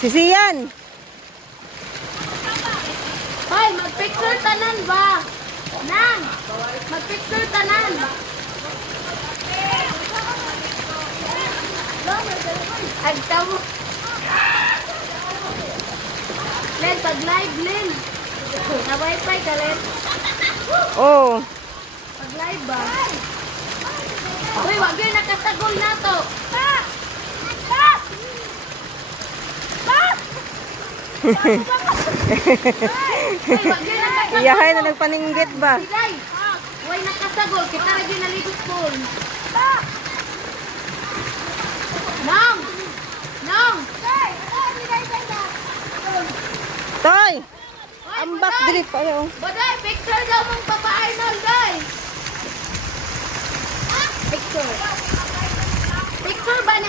Sisiyan. Hoy, mag-picture tanan ba? Nang, mag-picture tanan. Agtaw. Len, pag-live, Len. Na wifi ka, Len. Oh. Pag-live ba? Uy, wag yun nakasagol na to. Uy, wag yun nakasagol. Iyahay na nagpaninggit ba? Silay. Uy, nakasagol. Kita rin yung naligot po. Nang! Nang! Toy! Ambak Baday! dili pa oh. Baday, picture daw mong Papa Arnold, day! Picture. Picture ba